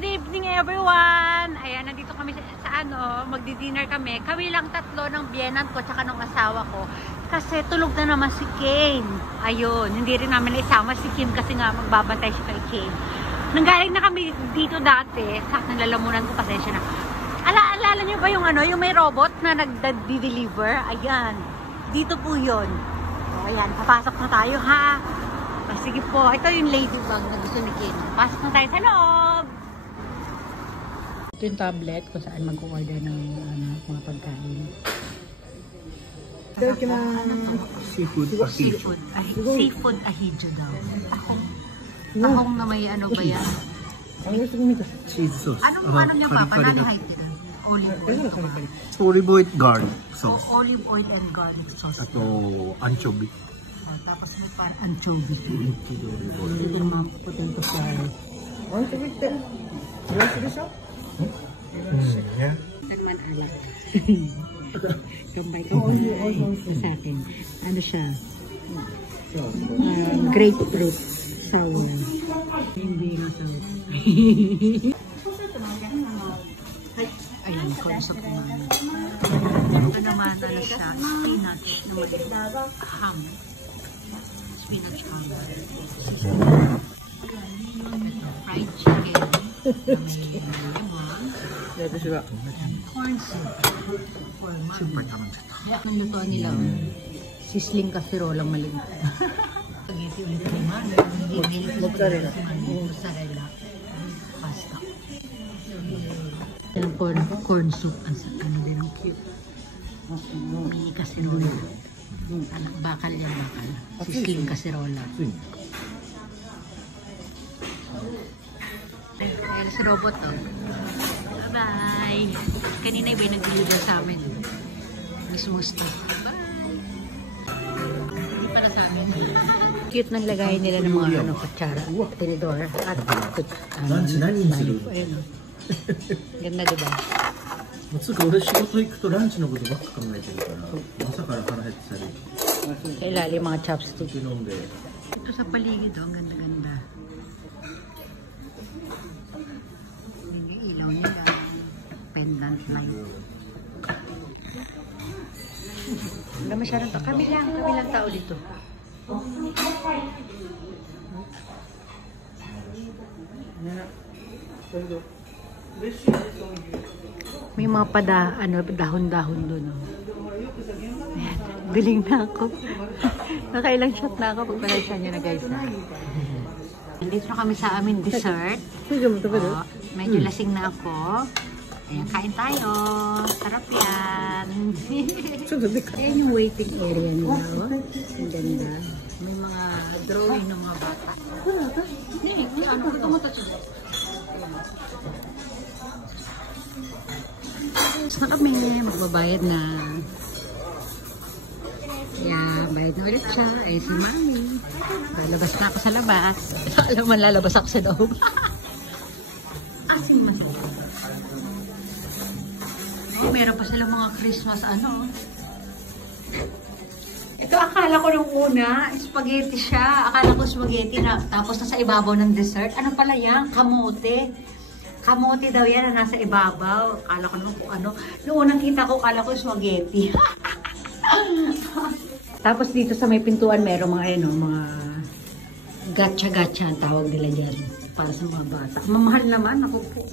Good evening everyone! Ayan, nandito kami sa magdi-dinner kami. Kami lang tatlo ng biyenan ko tsaka ng asawa ko. Kasi tulog na naman si Kane. Ayun, hindi rin namin naisama si Kim kasi nga magbabantay siya kay Kane. Nanggaling na kami dito dati. Sakto nalalamunan ko, pasensya na. Alala niyo ba yung yung may robot na nagdi-deliver? Ayan, dito po yun. O, ayan, papasok na tayo ha. Sige po, ito yung ladybug na gusto ni Kim. Pasok na tayo sa loob! Ito yung tablet kung saan mag-order ng mga pagkain. Seafood ahijo. Seafood ahijo daw. Tahong na may ano ba yan? Cheese sauce. Anong niya pa? Panani height din. Olive oil. Olive oil garlic sauce. Olive oil and garlic sauce. Ato anchovy. Tapos may pan anchovy. Ito naman potato fry. Yeah. Ito naman alat. Kambay sa akin. Ano siya? Grapefruit sour. Yung berry sauce. Ayan, concept naman. Ito naman, ano siya? Spinach naman. Ham. Spinach ham. Ito, fried chicken. May lemon. Corn soup. Super naman siya. Ang lutoan nila, sisling casserole ang maliit. Spaghetti ulit naman. Mozzarella. Mozzarella. Pasta. Ang corn soup. Ano din ang cute. Mini casserole. Bakal yan, bakal. Sisling casserole. Ayan si robot to. Bye-bye. Kanina iba yung nag-deliver sa amin. Mismo stuff. Bye! Hindi pala sa amin. Cute ng lagay nila ng mga kutsara. Tinidor. At ayun o. Ganda diba? つうか俺仕事行くとランチのことばっか考えてるから朝から腹減ってたり Kailalim mga chopstick. 飲んで Ito sa paligid o. Ang ganda-ganda. Yung ilaw nila. Pendant light. Wala masyadong tao. Kami lang tao dito. May mga dahon-dahon doon. Ayan, galing na ako. Nakailang shot na ako pag panasya nyo na guys. Dito na kami sa amin dessert. Medyo lasing na ako. Ayan, kain tayo. Sarap yan. Ayan yung waiting area nila. Ang ganda. May mga drawing ng mga bata. Tapos na kami, magbabayad na. Kaya, bayad na ulit siya. Eh, si Mami. Lalabas na ako sa labas. Alam mo, lalabas ako sa loob. Asin naman. Oh, meron pa silang mga Christmas Ito, akala ko nung una, spaghetti siya. Akala ko spaghetti na, tapos nasa ibabaw ng dessert. Ano pala yan? Kamote. Kamote daw yan na nasa ibabaw. Akala ko nung Noong unang kita ko, akala ko spaghetti. Tapos dito sa may pintuan, meron mga mga gacha-gacha ang tawag nila dyan. Para sa mga bata. Mamahal naman, ako po.